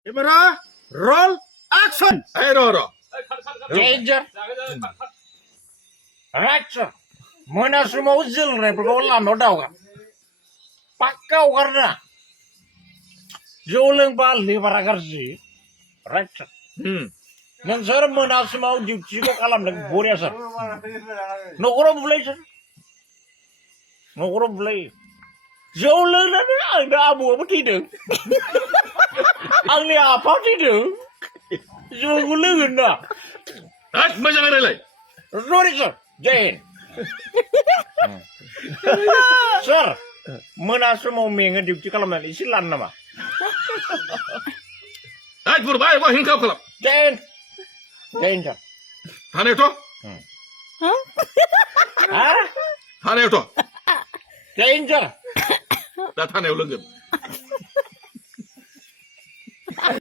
Camera, roll, action! Hey, Roro. Danger. Right, sir. Mana semua uzil nih, pergaulan udah kan. Pakau karena jualan balik para kerja. Right, sir. Yang sir mana semua uji kok kalam lagi boleh sir. Nukro boleh sir. Nukro boleh. Jualan ada abu tidak. Angli apa tidak? Jualan na. Right, macam mana lagi? Sorry sir. Jain. Sir, mana semua mengen di kalam lagi silan nama. Right, berbahaya, wah hingkau kalau. Jain. Jain sir. Thane itu? Hah? Thane itu? Jain sir. Dah thane ulang.